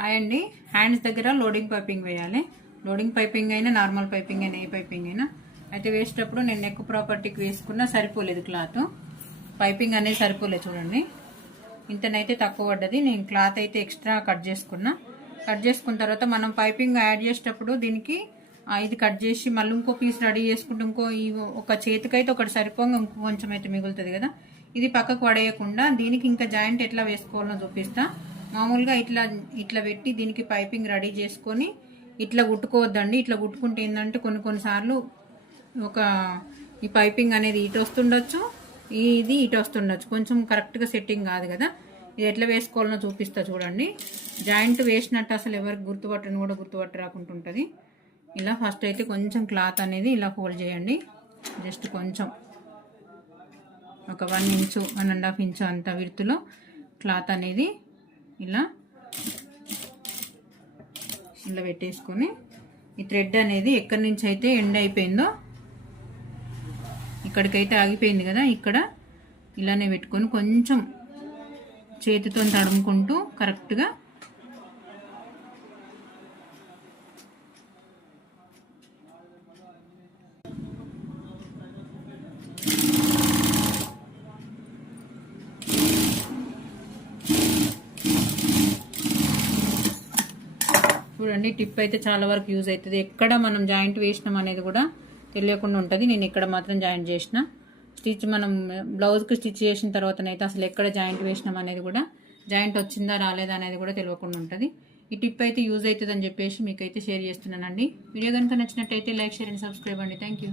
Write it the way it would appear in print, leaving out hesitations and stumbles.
Hi అండి. Hands దగ్గర loading piping వేయాలి. లోడింగ్ పైపింగ్ అయినా నార్మల్ పైపింగ్ అయినా ఏ పైపింగ్ అయినా అయితే వేసేటప్పుడు నేను నెక్ ప్రాపర్టీకి వేసుకున్నా సరిపోలేదు. క్లాత్ పైపింగ్ అనేది సరిపోలేదు. చూడండి ఇంతనైతే తక్కువ పడ్డది. నేను క్లాత్ అయితే ఎక్స్ట్రా కట్ చేసుకున్న తర్వాత మనం పైపింగ్ యాడ్ చేసేటప్పుడు దీనికి ఇది కట్ చేసి మళ్ళీ ఇంకో పీస్ రెడీ చేసుకుంటూ ఇంకో ఒక చేతికైతే ఒకటి సరిపోగా ఇంకో కొంచెం అయితే మిగులుతుంది కదా. ఇది పక్కకు పడేయకుండా దీనికి ఇంకా జాయింట్ ఎట్లా వేసుకోవాలో చూపిస్తా. మామూలుగా ఇట్లా పెట్టి దీనికి పైపింగ్ రెడీ చేసుకొని ఇట్లా కుట్టుకోవద్దండి. ఇట్లా కుట్టుకుంటే ఏంటంటే కొన్నిసార్లు ఈ పైపింగ్ అనేది ఇటు వస్తుండొచ్చు, ఇది ఇటు వస్తుండొచ్చు, కొంచెం కరెక్ట్గా సెట్టింగ్ కాదు కదా. ఇది ఎట్లా వేసుకోవాలో చూపిస్తా చూడండి. జాయింట్ వేసినట్టు అసలు ఎవరికి గుర్తుపట్టని కూడా గుర్తుపట్టరాకుంటుంటుంది. ఇలా ఫస్ట్ అయితే కొంచెం క్లాత్ అనేది ఇలా ఫోల్డ్ చేయండి. జస్ట్ కొంచెం ఒక 1 ఇంచు 1.5 ఇంచు అంత విడుతులో క్లాత్ అనేది ఇలా పెట్టేసుకొని ఈ థ్రెడ్ అనేది ఎక్కడి నుంచి అయితే ఎండ్ అయిపోయిందో ఇక్కడికైతే ఆగిపోయింది కదా, ఇక్కడ ఇలానే పెట్టుకొని కొంచెం చేతితో తడుముకుంటూ కరెక్ట్గా చూడండి. టిప్ అయితే చాలా వరకు యూజ్ అవుతుంది. ఎక్కడ మనం జాయింట్ వేసినాం అనేది కూడా తెలియకుండా ఉంటుంది. నేను ఇక్కడ మాత్రం జాయింట్ చేసిన మనం బ్లౌజ్కి స్టిచ్ చేసిన తర్వాతనైతే అసలు ఎక్కడ జాయింట్ వేసినాం అనేది కూడా, జాయింట్ వచ్చిందా రాలేదా అనేది కూడా తెలియకుండా ఉంటుంది. ఈ టిప్ అయితే యూజ్ అవుతుంది అని చెప్పేసి మీకైతే షేర్ చేస్తున్నానండి. వీడియో కనుక నచ్చినట్టయితే లైక్, షేర్ అండ్ సబ్స్క్రైబ్ అండి. Thank you.